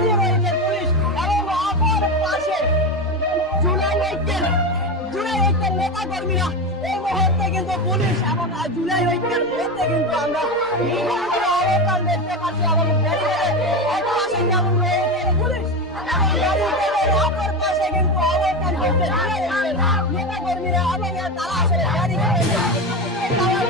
দাঁড়িয়ে রয়েছে পুলিশ এবং অপর পাশে জুলাই ঐক্যের নেতা কর্মীরা। এই মুহূর্তে কিন্তু পুলিশ এবং জুলাই ঐক্যের মধ্যে কিন্তু আমরা অবস্থান দেখতে পাচ্ছি এবং এক পাশে যেমন রয়েছে পুলিশ এবং ব্যারিকেডের অপর পাশে কিন্তু অবস্থান করছে জুলাই ঐক্যের নেতা কর্মীরা এবং তারা আসলে ব্যারিকেড